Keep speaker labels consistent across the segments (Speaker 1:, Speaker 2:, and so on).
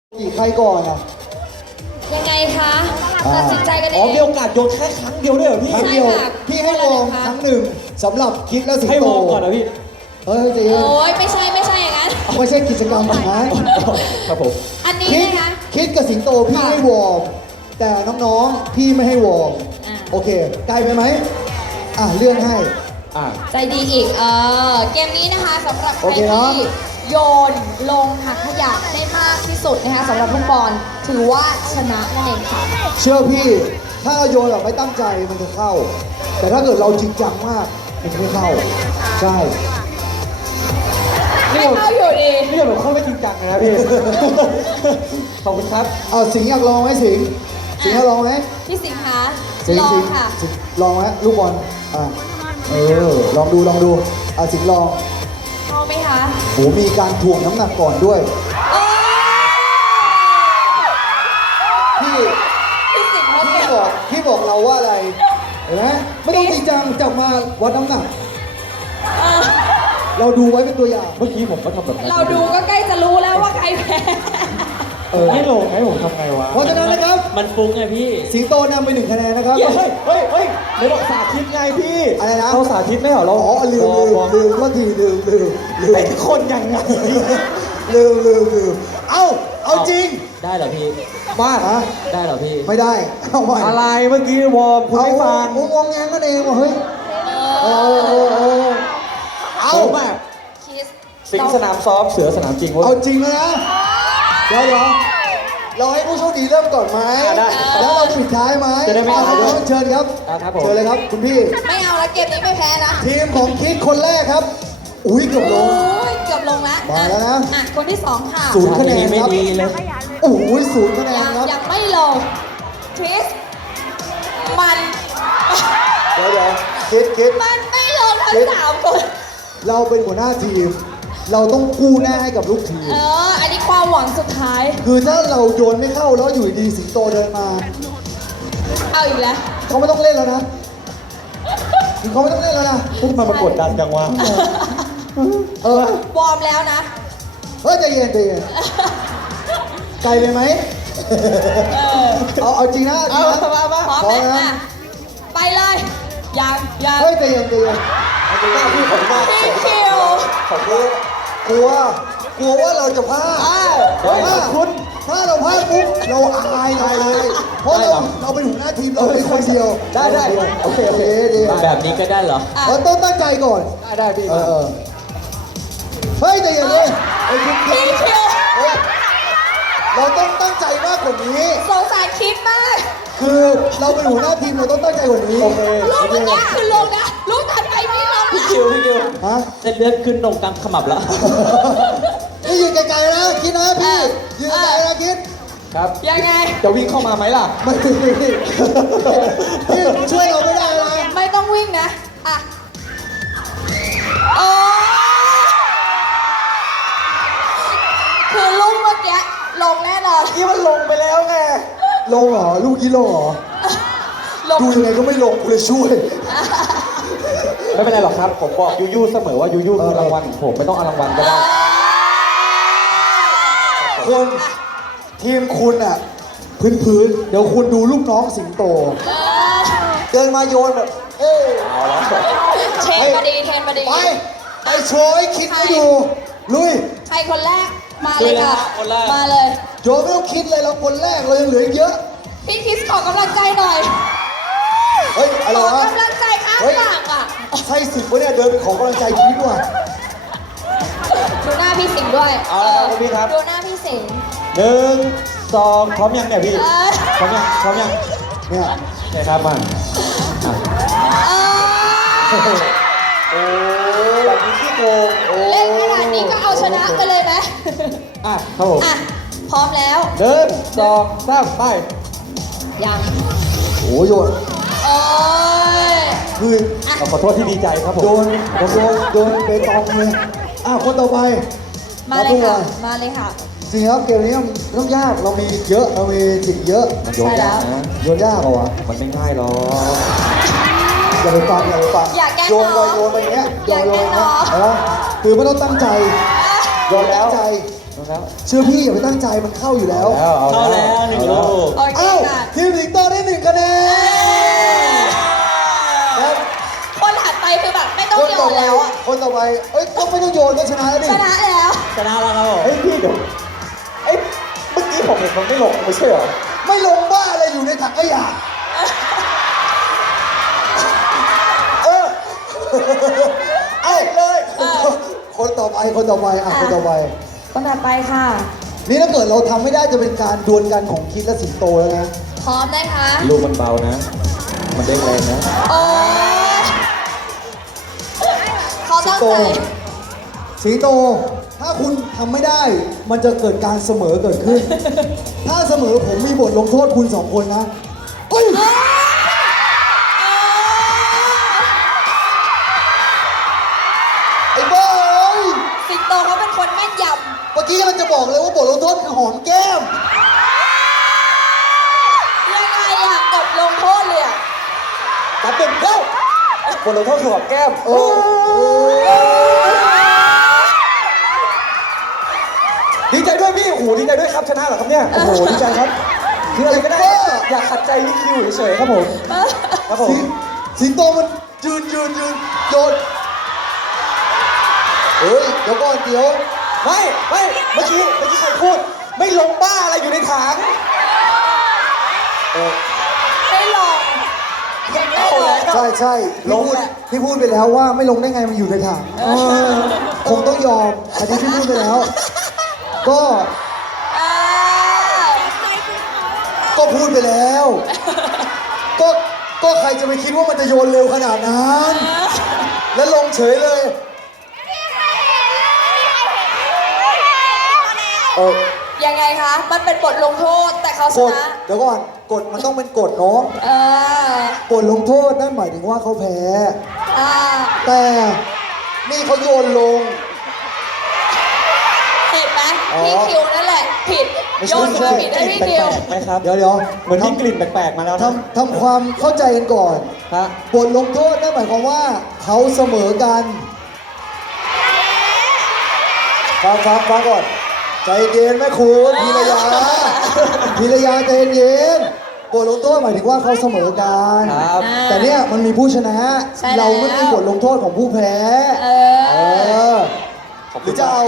Speaker 1: กี่ใครก่อนอ่ะ
Speaker 2: ยังไงคะตัดสินใจกันเอ
Speaker 3: อ๋อง มีโอกาสโยนแค่ครั้งเดียวด้วยเหรอพี่
Speaker 1: ครั้ง
Speaker 2: ใช่
Speaker 1: เดียว
Speaker 2: ค่ะ
Speaker 1: พี่ให้วอร์มครั้งหนึ่งสำหรับคิดและสิง
Speaker 3: ให้
Speaker 1: โต
Speaker 3: วอร์มก่อนนะพี่
Speaker 1: เฮ้ยใจเย็น
Speaker 2: โอ้ยไม่ใช่อย่างนั้น
Speaker 1: ไม่ใช่กิจกรรมแบบนั้น
Speaker 3: ครับผม
Speaker 2: อันนี้
Speaker 1: คิด
Speaker 2: นะคะ
Speaker 1: คิดกับสิงโตพี่
Speaker 2: ค่ะ
Speaker 1: ให้วอร์มแต่น้องๆพี่ไม่ให้วอร์ม
Speaker 2: อ่า
Speaker 1: โอเคไกลไปไหมเลื่อนให้
Speaker 3: อ่า
Speaker 2: ใจดีอีกเกมนี้นะคะสำหรับใค
Speaker 1: โอ
Speaker 2: ร
Speaker 1: เคเนอะ
Speaker 2: ที่โยนลงถังขยะได้มากที่สุดนะคะสำหรับลูกบอลถือว่าชนะนั่นเองค่ะ
Speaker 1: เชื่อพี่ถ้าเราโยนแบบไม่ตั้งใจมันจะเข้า แต่ถ้าเกิดเราจริงจังมากมันจะไม่เข้าใช่
Speaker 2: ไม่เข้าอยู่ดี
Speaker 3: นี่ผมเข้าไม่จริงจังนะพี่ ขอบคุณครับ
Speaker 1: เอาสิงห์อยากลองไหมสิงห์สิงห์อยากลองไหม
Speaker 2: พี่สิงห์คะ
Speaker 1: สิง
Speaker 2: ล
Speaker 1: ห์
Speaker 2: อ
Speaker 1: สิ
Speaker 2: ง
Speaker 1: งห์
Speaker 2: ค่ะ
Speaker 1: สิงห์ลองไหมลูกบอลลองดูสิงห์ลอง
Speaker 2: พอไหมคะ
Speaker 1: โหมีการถ่วงน้ำหนักก่อนด้วย
Speaker 2: โอ้ย
Speaker 1: พี่
Speaker 2: พี่สิงห์เขาเก่ง
Speaker 1: พี่บอกเราว่าอะไรเห็นไหมไม่ต้องจริงจังจับมาวัดน้ำหนัก
Speaker 2: เออ
Speaker 1: เราดูไว้เป็นตัวอย่าง
Speaker 3: เมื่อกี้ผมก็ทำแบบนั้น
Speaker 2: เราดูก็ใกล้จะรู้แล้วว่าใครแพ้
Speaker 3: ให้ลงให้ผมทำไงวะ
Speaker 1: เพราะฉะนั้นนะครับ
Speaker 4: มันฟุ้งไงพี่
Speaker 1: สิงโตนำไป1 คะแนนนะครับ
Speaker 3: เฮ้ยเดี๋ยวบอกสาธิตไงพี่
Speaker 1: อะไรนะ
Speaker 3: เราสาธิตไม่เหรอเรา
Speaker 1: อ๋อลืมก็ทีลืม
Speaker 3: เป็นคนยังไง
Speaker 1: ลืมเอาจริง
Speaker 4: ได้เหรอพี่
Speaker 1: มาฮะ
Speaker 4: ได้เหรอพี่
Speaker 1: ไม่ได้เอาใหม่
Speaker 3: อะไรเมื่อกี้วอร์มคุณไม่ฟัง
Speaker 1: งงแงงกันเองว่ะเฮ้ยเอา
Speaker 3: ผมอะ
Speaker 2: คิส
Speaker 3: สิงห์สนามซ้อมเสือสนามจริงเว้ย
Speaker 1: เอาจริงเลยนะเดี๋ยวเราให้ผู้โชคดีเริ่มก่อนไหม
Speaker 3: ได้
Speaker 1: แล้วเราปิดท้ายไหม
Speaker 3: จะได้ไม่
Speaker 1: เอา
Speaker 3: เอาด้วย
Speaker 1: เชิญครับ
Speaker 3: ครับผม
Speaker 1: เชิญเลยครับคุณพี่
Speaker 2: ไม่เอาแล้วเกมนี้ไม่แพ้นะ
Speaker 1: ทีมของคิดคนแรกครับ อุ้ยเกือบล
Speaker 2: โอ้
Speaker 1: ง
Speaker 2: ยเกือบลงแล้ว
Speaker 1: มาแล้วนะ
Speaker 2: คนที่สองค่ะ
Speaker 1: ศูนย์คะแนน
Speaker 4: ไม่
Speaker 1: ครับ
Speaker 4: ดีเลย
Speaker 1: โอ้ย0 คะแนนครับ
Speaker 2: ยังไม่ลงคริสมัน
Speaker 1: เดี๋ยวคิด
Speaker 2: มันไม่ลงทั้ง
Speaker 1: คริส
Speaker 2: 3 คน
Speaker 1: เราเป็นหัวหน้าทีม เราต้องกู้หน้าให้กับลูกทีม
Speaker 2: อันนี้ความหวังสุดท้าย
Speaker 1: คือถ้าเราโยนไม่เข้าแล้วอยู่ดีๆสิงโตเดินมา
Speaker 2: เอาอีกแล้ว
Speaker 1: เขาไม่ต้องเล่นแล้วนะเขาไม่ต้องเล่นแล้วนะ
Speaker 3: พวกมันมากดดันจังวะ
Speaker 1: เออ
Speaker 2: วอร์มแล้วนะ
Speaker 1: เฮ้ยใจเย็นไกลเลยไหมเอาจริงนะ
Speaker 3: เอามา
Speaker 2: พร้อม
Speaker 1: พร้อม
Speaker 2: ไหม
Speaker 1: นะ
Speaker 2: ไปเลยยัง
Speaker 1: เฮ้ยใจเย็น
Speaker 3: ขอบคุณมากพี่ขอบคุณมาก
Speaker 2: พี่คิว
Speaker 3: ขอบคุณ
Speaker 1: กลัวว่าเราจะพลาด
Speaker 3: เฮ้ยขอบคุณ
Speaker 1: ถ้าเราพลาดปุ๊บเราอายเลยเพราะเราเป็นหัวหน้าทีมเราเป็นคนเดียว
Speaker 3: ได้โอเค
Speaker 1: ดี
Speaker 4: แบบนี้ก็ได้เหรอ
Speaker 2: อ่ะ
Speaker 1: เราต้องตั้งใจก่อน
Speaker 3: ได้พี่
Speaker 1: เฮ้ยใจเย็นเลยไอ้คุณ
Speaker 2: พี่คิว
Speaker 1: เราต้องตั้งใจมากกว่านี้
Speaker 2: สงสารคิดมาก
Speaker 1: คือเราเป็นหัวหน้าทีมเราต้องตั้งใจกว่านี้
Speaker 3: โอเค
Speaker 2: ลูกเมื่อกี้คือลงนะลูกถัดไปไม่ลง
Speaker 4: พี่
Speaker 2: นะ
Speaker 4: คิว
Speaker 1: ฮะ
Speaker 4: เส้นเลือดขึ้นตรงกลางขมับแล้ว
Speaker 1: นี่ยืนไกลๆนะคิดนะพี่ยืนไกลๆนะคิด
Speaker 3: ครับ
Speaker 2: ยังไง
Speaker 3: จะวิ่งเข้ามาไหมล่ะ
Speaker 1: ไม่พี่ช่วยเราไม่ได้นะ
Speaker 2: ไม่ต้องวิ่งนะ อ่ะ โอ้คือลูกเมื่อกี้ลงแน่นอน
Speaker 3: นี่มันลงไปแล้วไง
Speaker 1: ลงเหรอลูกยี่ลงเหรอ
Speaker 2: ลง
Speaker 1: ดูยังไงก็ไม่ลงกูเลยช่วย
Speaker 3: ไม่เป็นไรหรอกครับ ผมบอกยูยูเสมอว่ายูยูคือรางวัลของผมไม่ต้องเอารางวัลก็ได้
Speaker 1: คนทีมคุณอ่ะพื้นเดี๋ยวคุณดูลูกน้องสิงโต เดินมาโยนแบบเอ้ย
Speaker 2: เทรนมาดี
Speaker 1: ไปโชว์ให้คิดให้ดูลุย
Speaker 2: ใครคนแรก มาเลยค่ะ
Speaker 4: คนแรก
Speaker 2: มาเลย
Speaker 1: โยนไม่ต้องคิดเลยเราคนแรกเรายังเหลืออีกเยอะ
Speaker 2: พี่คิสขอกำลังใจหน่อย
Speaker 1: เฮ้ยอะไร
Speaker 2: ขอ
Speaker 1: วะ
Speaker 2: กำลังใจข้างหลังอ่ะ
Speaker 1: ใช่สิบวะเนี่ยเดินไปขอกำลังใจคิดด้วย
Speaker 2: ดูหน้าพี่สิงห์ด้วย
Speaker 3: เอาละครับคุณพี่ครับ
Speaker 2: ดูหน้าพี่สิงห์
Speaker 3: 1 2พร้อมยังเนี่ยพี่
Speaker 2: เออ
Speaker 3: พร้อมยัง
Speaker 1: เนี่ย
Speaker 3: ใช่ครับมา
Speaker 2: เออ
Speaker 3: โอ้แบบนี้ขี้โกงโอ้
Speaker 2: เล่นขนาดนี้ก็เอาชนะไปเลยไหม
Speaker 3: ครับผม
Speaker 2: อ่ะ พร้อมแล้ว
Speaker 3: 1 2 3ไป
Speaker 2: ยัง
Speaker 1: โอ้โยน
Speaker 2: โอ้ย
Speaker 1: คือ
Speaker 3: ขอโทษที่ดีใจครับผม
Speaker 1: โยนเปตองเลยคนต่อไป
Speaker 2: มาเลยค่ะ
Speaker 1: รับ
Speaker 2: มาเลยค่ะ
Speaker 1: จริงครับเกมนี้มันต้องยากเรามีเยอะเรามีสิ่งเยอะ
Speaker 3: มันโยนยากนะ
Speaker 1: โยนยากเหรอวะ
Speaker 3: มันไม่ง่ายหรอก
Speaker 1: อย่าไปฟัง
Speaker 2: อย่าแกล้ง
Speaker 1: โยนไป
Speaker 2: น้อง
Speaker 1: โยนไปอย่างเงี้ย
Speaker 2: อย่าแกล้งน้อง
Speaker 1: คือไม่ต้องตั้งใจ
Speaker 3: โยนแล้ว
Speaker 1: ตั้งใจ
Speaker 3: แล้ว
Speaker 1: เชื่อพี่อย่าไปตั้งใจมันเข้าอยู่แล้ว
Speaker 4: เข้าแล้วหนึ่งลูก
Speaker 2: โอเค
Speaker 1: เอ้า
Speaker 2: ค่ะ
Speaker 1: ทีมสิงโตได้1คะแนนครับ
Speaker 2: คนถัดไปคือแบบไม่ต้อง
Speaker 1: คน
Speaker 2: โย
Speaker 1: ต่อน ไป
Speaker 2: แล้วอะ
Speaker 1: คนต่อไปเอ้ยก็ไม่ต้องโยนก็ชนะแล้วดิ
Speaker 2: ชนะแล้ว
Speaker 4: ชนะแล้วครับผม
Speaker 3: เฮ้ยพี่เดี๋ยวเอ้ยเมื่อกี้ผมเห็นมันไม่ลงไม่ใช่เหรอ
Speaker 1: ไม่ลงบ้าอะไรอยู่ในถังขยะเออเอาเลยคนต่อไปอ่ะคนต่อไป
Speaker 2: คนถัดไปค่ะ
Speaker 1: นี่ถ้าเกิดเราทำไม่ได้จะเป็นการดวลกันของคิดและสิงโตแล้วนะ
Speaker 2: พร้อมนะคะ
Speaker 3: ลูกมันเบานะ มันเด้งแรงนะ
Speaker 2: โอ้ยเขาตั้งใจ
Speaker 1: สิงโต ถ้าคุณทำไม่ได้ มันจะเกิดการเสมอเกิดขึ้น ถ้าเสมอผมมีบทลงโทษคุณ2 คนนะเฮ้ยไอ้บ้าเอ้ย
Speaker 2: สิงโตเขาเป็นคนแม่นย
Speaker 1: เมื่อกี้เราจะบอกเลยว่าบทลงโทษคือหอมแก้ม
Speaker 2: ำยังไงอะกดลงโทษเลยอะ
Speaker 3: ตัดเป็นเก้าบทลงโทษคือหอมแก้ม
Speaker 1: โอ้
Speaker 3: ดีใจด้วยพี่ โอ้โห ดีใจด้วยครับชนะเหรอครับเนี่ย โอ้โห ดีใจครับ คืออะไรก็ได้ อยากขัดใจนิคิวเฉยๆครับผม ครับผม
Speaker 1: สิงโตมันยืนโยนเฮ้ยเดี๋ยวก่อนเดี๋ยว
Speaker 3: ไม่เมื่อกี้ใครพูด ไม่ลงบ้าอะไรอยู่ในถัง
Speaker 2: ไม่ลงยังไม่ลง
Speaker 1: ใช่
Speaker 3: ล
Speaker 1: พี่
Speaker 3: ง
Speaker 1: พูด
Speaker 3: แหละ
Speaker 1: พี่พูดไปแล้วว่าไม่ลงได้ไงมันอยู่ในถังคงต้องยอมอันนี้พี่พูดไปแล้ว ก็
Speaker 2: อ่า
Speaker 1: ก็พูดไปแล้ว ก็ใครจะไปคิดว่ามันจะโยนเร็วขนาดนั้น แล้วลงเฉยเลยเออ
Speaker 2: ยังไงคะ มันเป็นบทลงโทษแต่เขาช
Speaker 1: กฎ
Speaker 2: นะ
Speaker 1: เดี๋ยวก่อนกฎมันต้องเป็นกฎเนาะ
Speaker 2: เออก
Speaker 1: ฎลงโทษนั่นหมายถึงว่าเขาแพ้
Speaker 2: อ่า
Speaker 1: แต่นี่เขาโยนลง
Speaker 2: เห็นไหม
Speaker 1: อ๋อ
Speaker 2: พี่คิวนั่นแหละ ผิด
Speaker 1: ไม่ใช่
Speaker 2: โยนมาผิดได้
Speaker 3: กลิ่น
Speaker 2: พี่
Speaker 3: แป
Speaker 2: คิว
Speaker 3: ลกๆไหมครับ
Speaker 1: เดี๋ยว
Speaker 3: เหมือนที่กลิ่นแปลกๆมาแล้วนะ
Speaker 1: ทำความเข้าใจกันก่อน
Speaker 3: ฮะ
Speaker 1: บทลงโทษนั่นหมายความว่าเขาเสมอกันฟังก่อน ใจเย็นแม่คุณพีรยาใจเย็นบทลงโทษหมายถึงว่าเขาเสมอกัน
Speaker 3: ครับ
Speaker 1: แต่เนี่ยมันมีผู้ชนะ
Speaker 2: ใช่แล้ว
Speaker 1: เราไม่มีบทลงโทษของผู้แพ้
Speaker 2: เอ
Speaker 1: เอ
Speaker 2: อ
Speaker 1: อหรือจะเอา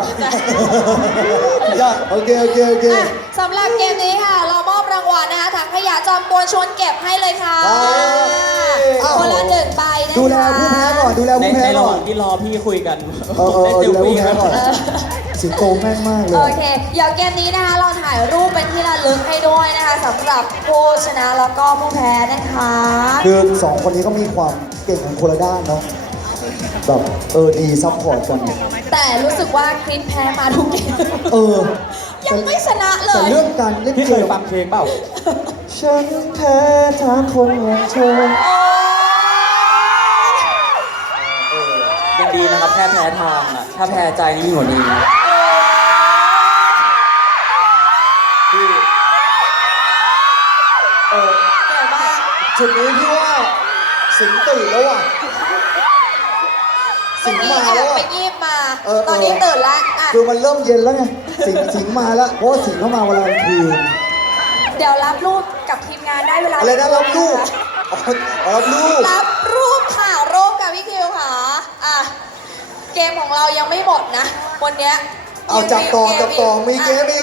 Speaker 1: โอเค
Speaker 2: อ่ะสำหรับเกมนี้ค่ะ เรามอบรางวัลนะคะถังขยะจอมกวนชวนเก็บให้เลยค่ะ
Speaker 1: ครับ
Speaker 2: คนละ1 ใบนะคะ
Speaker 1: ดูแลผู้แพ้ก่อนดูแล
Speaker 4: ใน
Speaker 1: ผู้แพ้
Speaker 4: ระห
Speaker 1: ก่อ
Speaker 4: ว่าน งที่รอพี่คุยกัน
Speaker 1: ได้
Speaker 4: ได้
Speaker 1: ดู
Speaker 4: เซล
Speaker 1: แลผู้
Speaker 4: ฟี่
Speaker 1: แพ้
Speaker 4: กัน
Speaker 1: ก่อนสิงโตแม่งมากเล
Speaker 2: โอย เค เดี๋ยวเกมนี้นะคะ เราถ่ายรูปเป็นที่ระลึกให้ด้วยนะคะสำหรับผู้ชนะแล้วก็ผู้แพ้นะคะ
Speaker 1: คือ2 คนนี้ก็มีความเก่งของคนละด้านเนาะแบบดีซัพพอร์ตกัน
Speaker 2: แต่รู้สึกว่าคลิปแพ้มาทุกเกม
Speaker 1: เออ
Speaker 2: ยังไม่ชนะเล
Speaker 1: แต่
Speaker 2: ย
Speaker 1: เรื่องการเล่น
Speaker 3: พี่
Speaker 1: เก
Speaker 3: เคย
Speaker 1: ม
Speaker 3: ฟังเพลงเปล่า ฉันแพ้ทางคนอย่างเธอ
Speaker 4: ยังดีนะครับแค่แพ้ทางอ่ะ ถ้าแพ้ใจนี่มีหัวดี
Speaker 2: เหนื่อยมาก
Speaker 1: จุดนี้พี่ว่าสิงตื่นแล้วอ่ะ สิงมาแล้ว
Speaker 2: ไป
Speaker 1: อ่ะ
Speaker 2: ยีบมา
Speaker 1: เออ
Speaker 2: ตอนนี้ตื่นแล้วอ่ะ
Speaker 1: คือมันเริ่มเย็นแล้วไงสิงมาแล้วเพราะว่าสิงเข้ามาเวลากลางคืน
Speaker 2: เดี๋ยวรับรูปกับทีมงานได้เวลา
Speaker 1: อะไรนะรับลูกรับลูก
Speaker 2: รับรูปค่ะรูปกับพี่คิวค่ะอ่ะ เกมของเรายังไม่หมดนะ วันเนี้ย
Speaker 1: เอาจับต่อมีเกมอีก